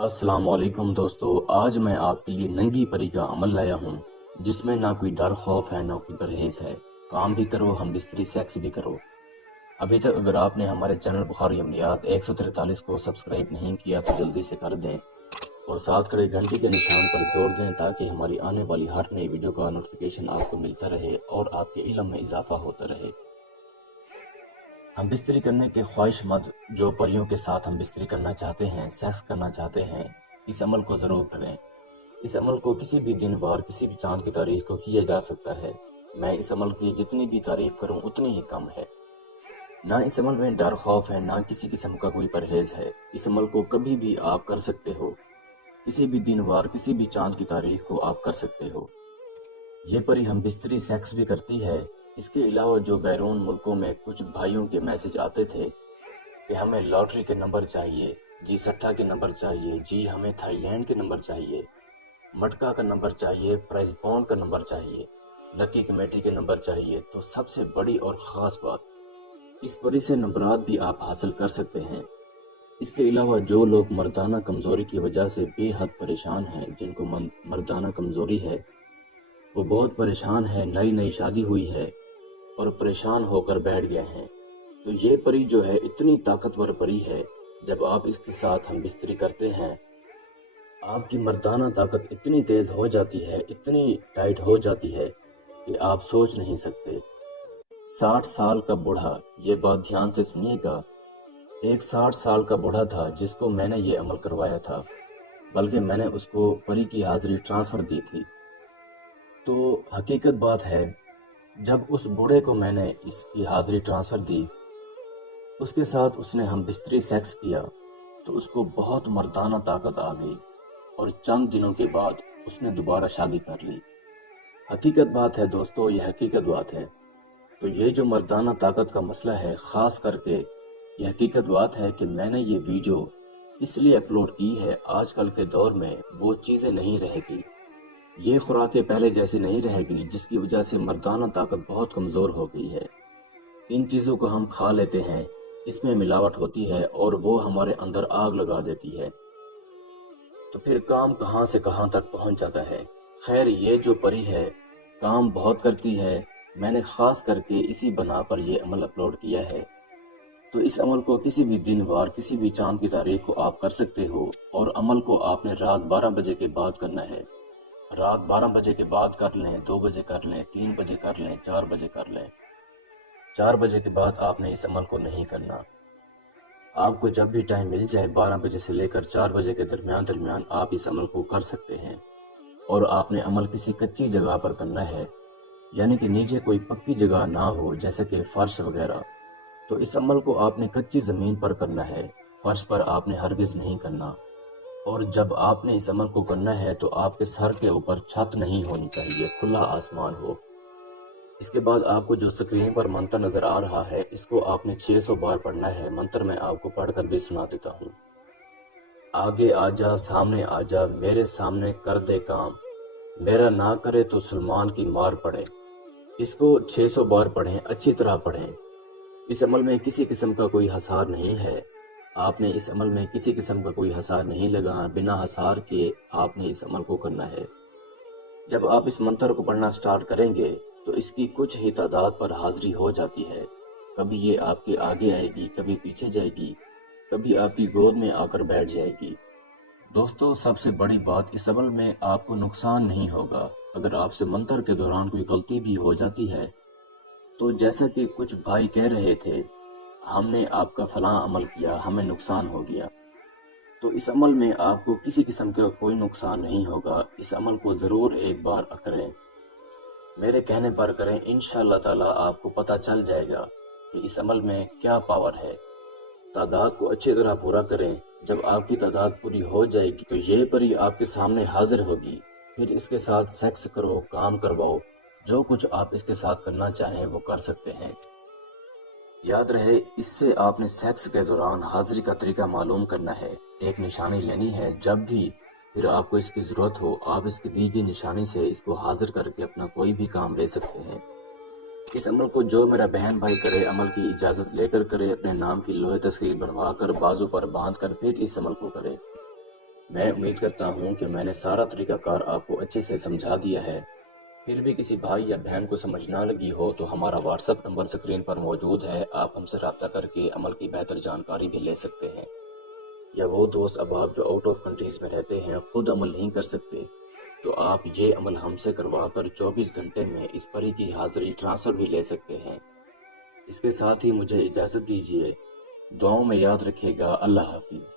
अस्सलाम वालेकुम दोस्तों, आज मैं आपके लिए नंगी परी का अमल लाया हूँ जिसमें ना कोई डर खौफ है ना कोई परहेज है। काम भी करो, हम बिस्तरी सेक्स भी करो। अभी तक अगर आपने हमारे चैनल बुखारी अमलियात 143 को सब्सक्राइब नहीं किया तो जल्दी से कर दें और साथ खड़े घंटी के निशान पर जोड़ दें ताकि हमारी आने वाली हर नई वीडियो का नोटिफिकेशन आपको मिलता रहे और आपके इल्म में इजाफा होता रहे। हम बिस्तरी करने के ख्वाहिशमंद जो परियों के साथ हम बिस्तरी करना चाहते हैं, सेक्स करना चाहते हैं, इस अमल को ज़रूर करें। इस अमल को किसी भी दिन वार किसी भी चांद की तारीख को किया जा सकता है। मैं इस अमल की जितनी भी तारीफ करूं उतनी ही कम है। ना इस अमल में डर खौफ है, ना किसी किस्म का कोई परहेज है। इस अमल को कभी भी आप कर सकते हो, किसी भी दिन वार किसी भी चांद की तारीख को आप कर सकते हो। ये परी हम बिस्तरी सेक्स भी करती है। इसके अलावा जो बैरून मुल्कों में कुछ भाइयों के मैसेज आते थे कि हमें लॉटरी के नंबर चाहिए, जी सट्टा के नंबर चाहिए, जी हमें थाईलैंड के नंबर चाहिए, मटका का नंबर चाहिए, प्राइज बॉन्ड का नंबर चाहिए, लकी कमेटी के नंबर चाहिए, तो सबसे बड़ी और ख़ास बात, इस परी से नंबरात भी आप हासिल कर सकते हैं। इसके अलावा जो लोग मर्दाना कमज़ोरी की वजह से बेहद परेशान हैं, जिनको मर्दाना कमज़ोरी है, वो बहुत परेशान है, नई नई शादी हुई है और परेशान होकर बैठ गए हैं, तो ये परी जो है इतनी ताकतवर परी है, जब आप इसके साथ हम बिस्तरी करते हैं आपकी मर्दाना ताकत इतनी तेज़ हो जाती है, इतनी टाइट हो जाती है कि आप सोच नहीं सकते। 60 साल का बूढ़ा, ये बात ध्यान से सुनिएगा, एक 60 साल का बूढ़ा था जिसको मैंने ये अमल करवाया था, बल्कि मैंने उसको परी की हाजिरी ट्रांसफ़र दी थी। तो हकीकत बात है, जब उस बूढ़े को मैंने इसकी हाजिरी ट्रांसफ़र दी, उसके साथ उसने हम बिस्तरी सेक्स किया तो उसको बहुत मर्दाना ताकत आ गई और चंद दिनों के बाद उसने दोबारा शादी कर ली। हकीकत बात है दोस्तों, ये हकीकत बात है। तो ये जो मर्दाना ताकत का मसला है, ख़ास करके ये हकीकत बात है कि मैंने ये वीडियो इसलिए अपलोड की है, आजकल के दौर में वो चीज़ें नहीं रहेगी, ये खुराकें पहले जैसी नहीं रहेगी, जिसकी वजह से मर्दाना ताकत बहुत कमज़ोर हो गई है। इन चीज़ों को हम खा लेते हैं, इसमें मिलावट होती है और वो हमारे अंदर आग लगा देती है, तो फिर काम कहाँ से कहाँ तक पहुँच जाता है। खैर, ये जो परी है काम बहुत करती है। मैंने ख़ास करके इसी बना पर यह अमल अपलोड किया है। तो इस अमल को किसी भी दिन वार किसी भी चांद की तारीख को आप कर सकते हो और अमल को आपने रात 12 बजे के बाद करना है। रात 12 बजे के बाद कर लें, 2 बजे कर लें, 3 बजे कर लें, 4 बजे कर लें। 4 बजे के बाद आपने इस अमल को नहीं करना। आपको जब भी टाइम मिल जाए 12 बजे से लेकर 4 बजे के दरमियान आप इस अमल को कर सकते हैं। और आपने अमल किसी कच्ची जगह पर करना है, यानी कि नीचे कोई पक्की जगह ना हो जैसे कि फर्श वगैरह। तो इस अमल को आपने कच्ची ज़मीन पर करना है, फर्श पर आपने हरगिज़ नहीं करना। और जब आपने इस अमल को करना है तो आपके सर के ऊपर छत नहीं होनी चाहिए, खुला आसमान हो। इसके बाद आपको जो स्क्रीन पर मंत्र नज़र आ रहा है, इसको आपने 600 बार पढ़ना है। मंत्र मैं आपको पढ़कर भी सुना देता हूँ। आगे आजा, सामने आजा, मेरे सामने कर दे काम, मेरा ना करे तो सलमान की मार पड़े। इसको 600 बार पढ़ें, अच्छी तरह पढ़ें। इस अमल में किसी किस्म का कोई हसार नहीं है, आपने इस अमल में किसी किस्म का कोई हसार नहीं लगाना, बिना हसार के आपने इस अमल को करना है। जब आप इस मंत्र को पढ़ना स्टार्ट करेंगे तो इसकी कुछ ही तादाद पर हाजिरी हो जाती है। कभी ये आपके आगे आएगी, कभी पीछे जाएगी, कभी आपकी गोद में आकर बैठ जाएगी। दोस्तों, सबसे बड़ी बात, इस अमल में आपको नुकसान नहीं होगा। अगर आपसे मंत्र के दौरान कोई गलती भी हो जाती है तो जैसा कि कुछ भाई कह रहे थे, हमने आपका फलां अमल किया, हमें नुकसान हो गया, तो इस अमल में आपको किसी किस्म का कोई नुकसान नहीं होगा। इस अमल को ज़रूर एक बार करें, मेरे कहने पर करें, इंशाअल्लाह ताला आपको पता चल जाएगा कि इस अमल में क्या पावर है। तादाद को अच्छी तरह पूरा करें। जब आपकी तादाद पूरी हो जाएगी तो ये परी आपके सामने हाजिर होगी। फिर इसके साथ सेक्स करो, काम करवाओ, जो कुछ आप इसके साथ करना चाहें वो कर सकते हैं। याद रहे, इससे आपने सेक्स के दौरान हाजिरी का तरीका मालूम करना है, एक निशानी लेनी है। जब भी फिर आपको इसकी ज़रूरत हो, आप इसकी दी गई निशानी से इसको हाजिर करके अपना कोई भी काम ले सकते हैं। इस अमल को जो मेरा बहन भाई करे, अमल की इजाज़त लेकर करे, अपने नाम की लोहे तस्वीर बनवा कर बाजू पर बांध कर फिर इस अमल को करे। میں امید کرتا ہوں کہ میں نے سارا طریقہ کار آپ کو اچھے سے سمجھا دیا ہے۔ پھر بھی کسی بھائی یا بہن کو سمجھ نہ لگی ہو تو ہمارا واٹس ایپ نمبر سکرین پر موجود ہے، آپ ہم سے رابطہ کر کے عمل کی بہتر جانکاری بھی لے سکتے ہیں۔ یا وہ دوست احباب جو آؤٹ آف کنٹریز میں رہتے ہیں خود عمل نہیں کر سکتے تو آپ یہ عمل ہم سے کروا کر 24 گھنٹے میں اس پری کی حاضری ٹرانسفر بھی لے سکتے ہیں۔ اس کے ساتھ ہی مجھے اجازت دیجیے، دعاؤں میں یاد رکھیے گا۔ اللہ حافظ۔